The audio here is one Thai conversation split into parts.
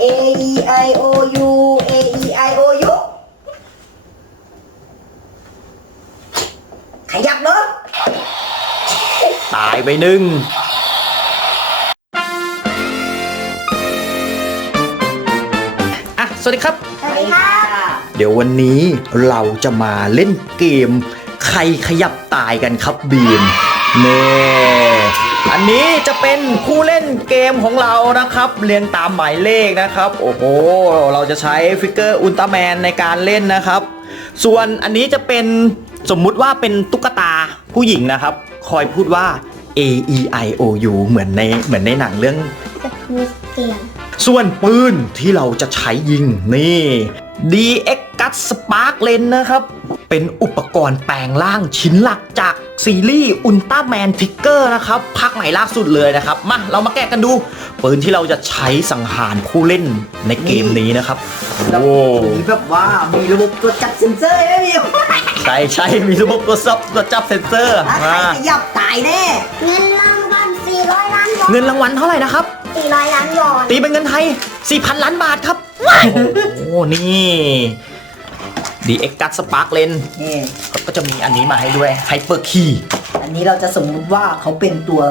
A E I O U A E I O U ขยับเนอตายไปหนึ่งอะสวัสดีครับ สวัสดีค่ะเดี๋ยววันนี้เราจะมาเล่นเกม ใครขยับตายกันครับบีมเน่อันนี้จะเป็นผู้เล่นเกมของเรานะครับ เรียงตามหมายเลขนะครับโอ้โห เราจะใช้ฟิกเกอร์อุลตร้าแมนในการเล่นนะครับ ส่วนอันนี้จะเป็นสมมุติว่าเป็นตุ๊กตาผู้หญิงนะครับ คอยพูดว่า A E I O U เหมือนในเหมือนในหนังเรื่องส่วนปืนที่เราจะใช้ยิงนี่ D X Spark Lens นะครับเป็นอุปกรณ์แปลงร่างชิ้นหลักจากซีรีส์อุลตร้าแมนทิกเกอร์ นะครับพักใหม่ล่าสุดเลยนะครับ มา เรามาแกะกันดูปืนที่เราจะใช้สังหารผู้เล่นในเกมนี้นะครับโอ้โหแบบว่ามีระบบตัวจับเซนเซอร์ไหมพี่ใช่ใช่มีระบบตัวซับตัวจับเซนเซอร์มาหยับตายแน่เงินรางวัลสี่ร้อยล้านเงินรางวัลเท่าไหร่นะครับสี่ร้อยล้านยอนตีเป็นเงินไทยสี่พันล้านบาทครับโอ้โหนี่ดี เอ็กซ์ดัตสปาร์กเลนก็จะมีอันนี้มาให้ด้วยไฮเปอร์คีอันนี้เราจะสมมุติว่าเขาเป็นตัว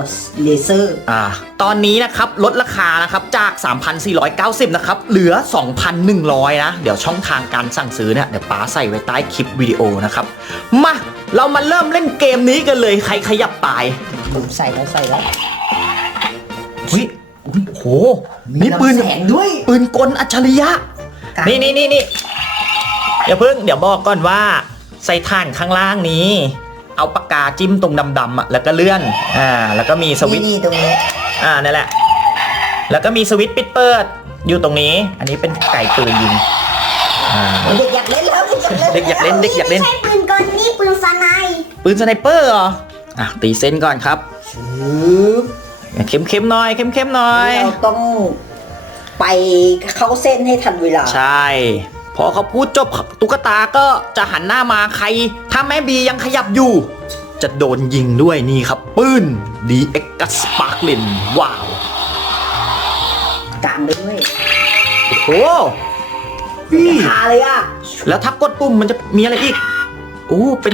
เลเซอร์อ่าตอนนี้นะครับลดราคานะครับ จาก 3,490 นะครับ เหลือ 2,100 นะ เดี๋ยวช่องทางการสั่งซื้อเนี่ย เดี๋ยวป้าใส่ไว้ใต้คลิปวิดีโอนะครับ มา เรามาเริ่มเล่นเกมนี้กันเลย ใครขยับตายผมใส่แล้วใส่แล้วเฮ้ยโอ้โหมีปืนแสงด้วยปืนกลอัจฉริยะนี่นี่นี่นี่อย่าเพิ่งเดี๋ยวบอกก่อนว่าใส่ถ่านข้างล่างนี้ เอาปากกาจิ้มตรงดำๆอ่ะ แล้วก็เลื่อน อ่า แล้วก็มีสวิตช์ตรงนี้ อ่านี่แหละ แล้วก็มีสวิตช์ปิดเปิดอยู่ตรงนี้ อันนี้เป็นไก่ปืนยิงเด็กอยากเล่นแล้วเด็กอยากเล่นเด็กอยากเล่นใช่ปืนก่อนนี่ปืนสไนเปืนสไนเปอร์เหรออ่ะตีเส้นก่อนครับเข้มเข้มหน่อยเข้มเข้มหน่อยเราต้องไปเข้าเส้นให้ทันเวลาใช่พอเขาพูดจบตุ๊กตาก็จะหันหน้ามาใคร ถ้าแม่บียังขยับอยู่ จะโดนยิงด้วยนี่ครับ ปืนดีเอ็กซ์สปาร์กลินว้าวกลางเลยโอ้โหี่าเลยอะแล้วถ้ากดปุ่มมันจะมีอะไรอีกโอ้เป็น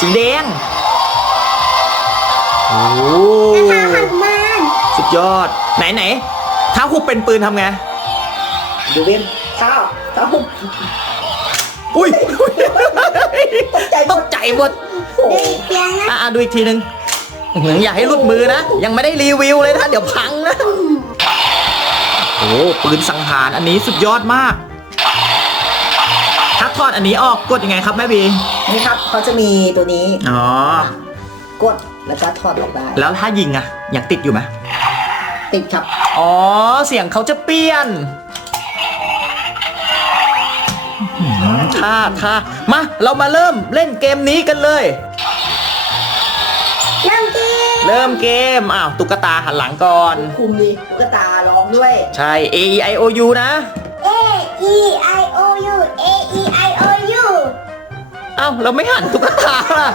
สีแดงโอ้สุดยอดไหน ไหนถ้าคุบเป็นปืนทำไงดูเวนข้าอุ้ยตกใจหมดอะดูอีกทีนึงอย่าให้รุดมือนะ ยังไม่ได้รีวิวเลยนะเดี๋ยวพังนะโอ้ปืนสังหารอันนี้สุดยอดมาก ถ้าถอดอันนี้ออกกดยังไงครับ แม่บีนี่ครับ เขาจะมีตัวนี้ อ๋อกดแล้วก็ถอดออกได้แล้วถ้ายิงอะอยังติดอยู่ไหมติดครับ อ๋อ เสียงเขาจะเปลี่ยนท่าท่ามาเรามาเริ่มเล่นเกมนี้กันเลยเริ่มเกมเริ่มเกมอ้าวตุ๊กตาหันหลังก่อนคุมดิตุ๊กตาร้องด้วย ใช่ A E I O U นะ A E I O U A E I O U เอ้าเราไม่หันตุ๊กตาละ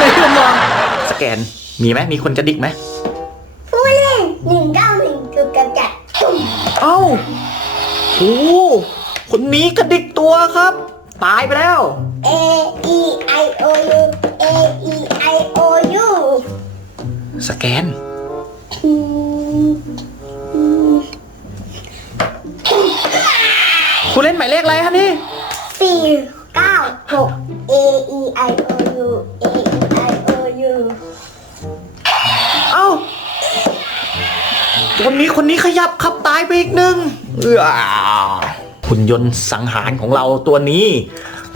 ไม่ลืมมองสแกนมีไหมมีคนจะดิกไหมผู้เล่นหนึ่งเก้าหนึ่งตุอกตาจัดตุ้มเอ้าโอ้คนนี้กระดิกตัวครับ ตายไปแล้ว A E I O U A E I O U สแกน คุณเล่นหมายเลขอะไรครับนี่เก้าหก A E I O U A E I O U เอ้าคนนี้คนนี้ขยับครับตายไปอีกหนึ่งอ้าุ่นยนต์สังหารของเราตัวนี้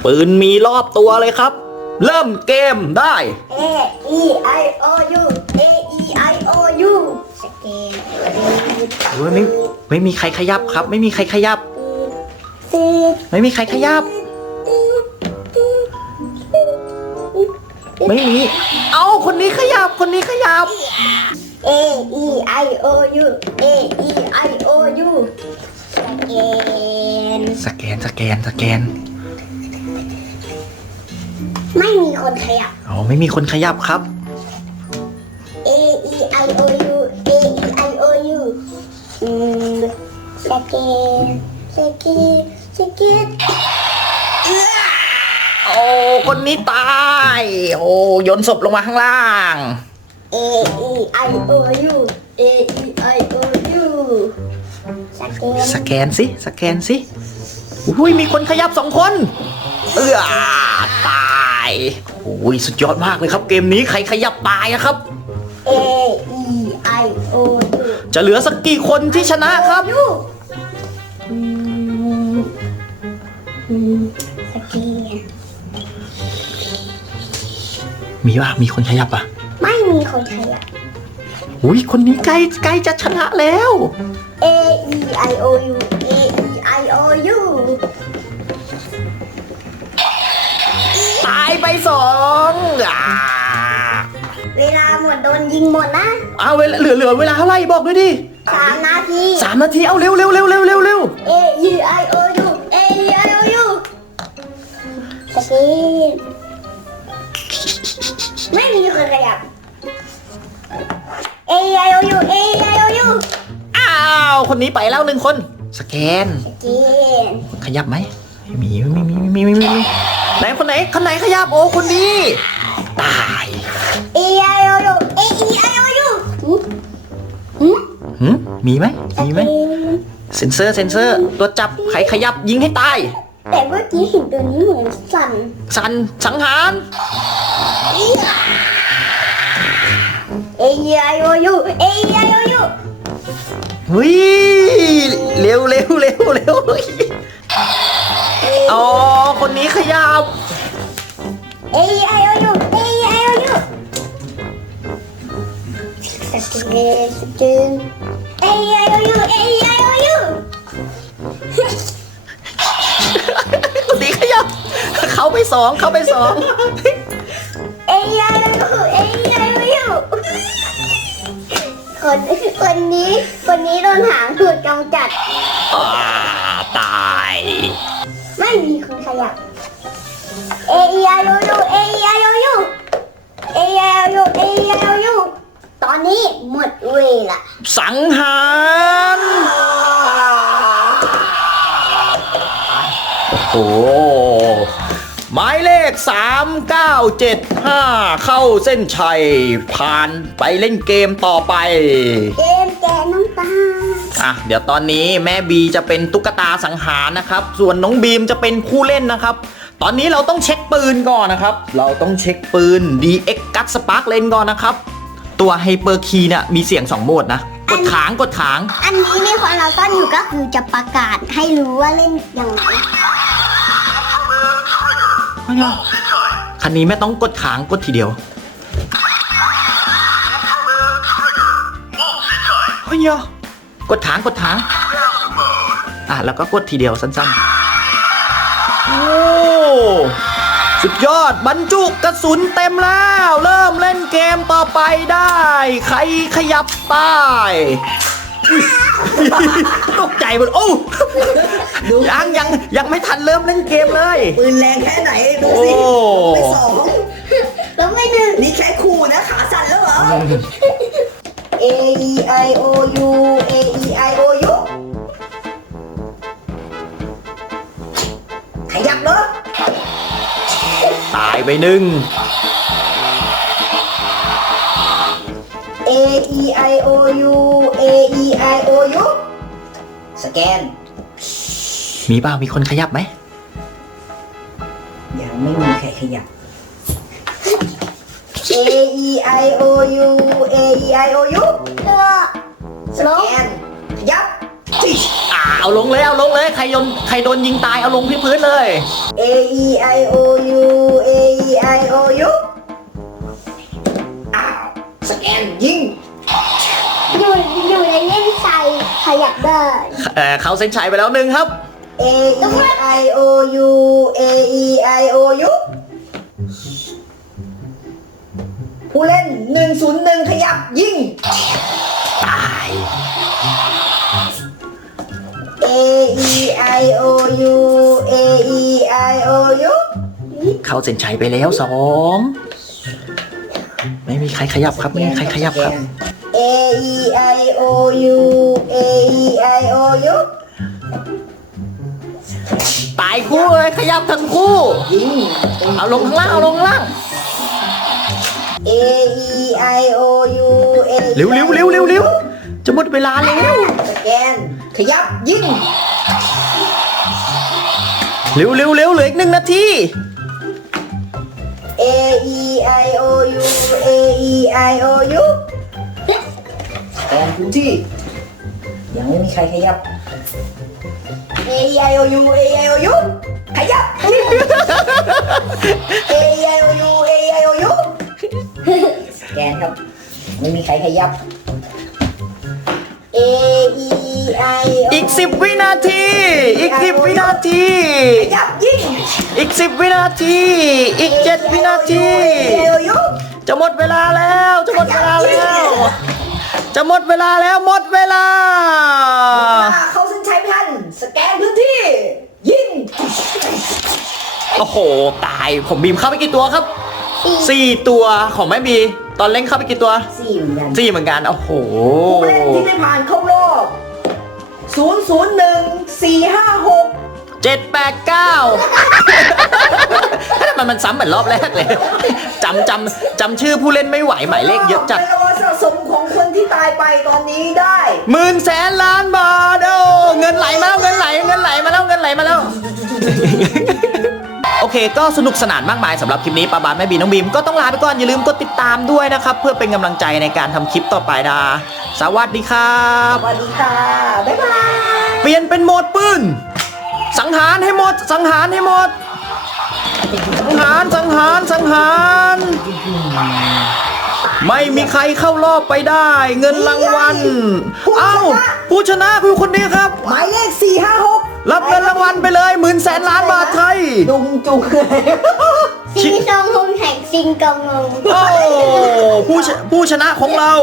ปืนมีรอบตัวเลยครับ เริ่มเกมได้ A E I O U A E I O U สเกมไม่ไม่มีใครขยับครับ ไม่มีใครขยับไม่มีใครขยับ ไม่มี เอาคนนี้ขยับคนนี้ขยับ A E I O U A E I O U สเกมสแกนสแกนสแกน ไม่มีคนขยับอ๋อไม่มีคนขยับครับ A E I O U A E I O U สแกน สแกน สแกนโอ้คนนี้ตาย โอ้ยนศพลงมาข้างล่างเออออไโยูเอ I O ไอโอยูสแกนสแกนสิ สแกนสิอุ้ยมีคนขยับสองคน เออตายอุ้ยสุดยอดมากเลยครับ เกมนี้ใครขยับตายอะครับเอไอโอจะเหลือสักกี่คนที่ชนะครับ มีว่ามีคนขยับอะ ไม่มีคนขยับอุ้ยคนนี้ใกล้ใกล้จะชนะแล้ว A E I O U A E I O U ตายไปสอง เวลาหมดโดนยิงหมดนะเอาเวลาเหลือเหลือเวลาเท่าไหร่บอกด้วยดิสามนาทีสามนาที เอาเร็วเร็วเร็วเร็วเร็วเร็วเอยูไอโอยูเอยูไอโอยูสกไม่มีใครขยับเอไอโอยูเอไอโอยูอ้าว คนนี้ไปแล้วหนึ่งคนสแกน ขยับไหมไม่มีไม่มีไม่มีไหนคนไหน คนไหนขยับโอ้คนนี้ตายเอไอโอโยเอไอโอโยมีไหมมีไหมเซนเซอร์เซนเซอร์ตัวจับใครขยับยิงให้ตาย แต่เมื่อกี้เห็นตัวนี้เหมือนสัน สันสังหารเอไอโอโยเอไอโอโยเฮ้ยี่เร็วเร็วเร็วเร็วอ๋อคนนี้ขยับเอ้ยไอโอโยเอ้ยไอโอโยสเกลสเกลเอ้ยไอโอโยเอ้ยไอโอโยคนนี้ขยับเขาไปสองเขาไปสองเอ้ยไอโอโยเอ้ยไอโอโยนคนนี้คนนี้โดนหางถุดจองจัดตายไม่มีคนขยับเอียยูยูเอียยูยูเอียยูเอียยูตอนนี้หมดเวลาสังหารโอ้หมายเลข3975เข้าเส้นชัยผ่านไปเล่นเกมต่อไป เกมแก่น้องตาอ่ะ เดี๋ยวตอนนี้แม่บีจะเป็นตุ๊กตาสังหารนะครับ ส่วนน้องบีมจะเป็นผู้เล่นนะครับ ตอนนี้เราต้องเช็คปืนก่อนนะครับ เราต้องเช็คปืน DX กซ์กัสสปาร์คเลนก่อนนะครับ ตัวไฮเปอร์คีเนี่ยมีเสียง2โหมดนะกดขางกดขาง อันนี้ไม่ควรเราต้องอยู่ก็คือจะประกาศให้รู้ว่าเล่นอย่างไรอยันนี้ไม่ต้องกดคางกดทีเดียวเฮ้ยกดถางกดถาง อ่ะ แล้วก็กดทีเดียวสั้นๆ โอ้สุดยอดบรรจุกกระสุนเต็มแล้ว เริ่มเล่นเกมต่อไปได้ ใครขยับไปไก่บนโอ้ยังยังยังไม่ทันเริ่มเล่นเกมเลยปืนแรงแค่ไหนดูสิไปสองแล้วไม่หนึ่งนี่แค่คู่นะขาสั่นแล้วเหรอ A E I O U A E I O U ขยับเนาะตายไปหนึ่ง A E I O U A E I O U กนมีบ้างมีคนขยับไหมยังไม่มีใครขยับ A E I O U A E I O U สโลยับเอาลงเลย เอาลงเลย ใครยนใครโดนยิงตาย เอาลงพื้นเลย A E I O U A E I O U อ้าวสแกนยิงขยักได้เขาเซ็นชัยไปแล้วหนึ่งครับ A E I O U A E I O U ผู้เล่นหหนนนึ่งศูย์ึ่งขยับ ยิงตาย A E I O U A E I O U เขาเซ็นชัยไปแล้วสอง ไม่มีใครขยับครับไม่มี ใครขยับครับ A E I O U A E I O U ตายคู่เลยขยับทั้งคู่เอาลงข้างล่างเอาลงล่างเอไอโอยูเร็วเร็วเร็วเร็วเร็วจะหมดเวลาแล้วแกน ขยับยิงเร็วเร็วเร็วเหลืออีกหนึ่งนาทีเอออไโยูเอไอโอยูพื้นที่ยังไม่มีใครขยับ A I O U A I O U ขยับ A I O U A I O U แกนครับไม่มีใครขยับ A E I อีกสิบวินาทีอีกสิบวินาทีขยับยิ่งอีกสิบวินาทีอีกเจ็ดวินาที จะหมดเวลาแล้วจะหมดเวลาแล้วจะหมดเวลาแล้ว หมดเวลา เขาซึ่งใช้พัน สแกนพื้นที่ ยิง โอ้โห ตายผมบีมเข้าไปกี่ตัวครับสี่ตัว ของแม่บี ตอนเล่นเข้าไปกี่ตัวสี่เหมือนกันสี่เหมือนกันโอ้โหเล่นที่ได้ผ่านเข้ารอบศูนย์ศูนย์หนึ่งสี่ห้าหกจ็ดแปดเก้าทำไมมันซ้ำเหมือนรอบแรกเลยจำจำจำชื่อผู้เล่นไม่ไหวหมายเลขเยอะจัดงสะสมของคนที่ตายไปตอนนี้ได้ หมื่นแสนล้านบาทโอเงินไหลมาแล้วเงินไหลเงินไหลมาแล้วเงินไหลมาแล้ว โอเคก็สนุกสนานมากมายสำหรับคลิปนี้ป้าบานแม่บีน้องบีมก็ต้องลาไปก่อนอย่าลืมกดติดตามด้วยนะครับ เพื่อเป็นกำลังใจในการทำคลิปต่อไปนะ สวัสดีครับสวัสดีค่ะบ๊ายบาย เปลี่ยนเป็นโหมดปืนสังหารให้หมดสังหารให้หมด สังหารสังหารสังหาร ไม่มีใครเข้ารอบไปได้ เงินรางวัลเอ้าผู้ชนะคือคนนี้ครับหมายเลขสี่ห้าหกรับเงินรางวัลไปเลยหมื่นแสนล้านบาทไทยดุงจุกเลยิงกงงแห่งชิงกงงโอ้ผู้ชนะของเรา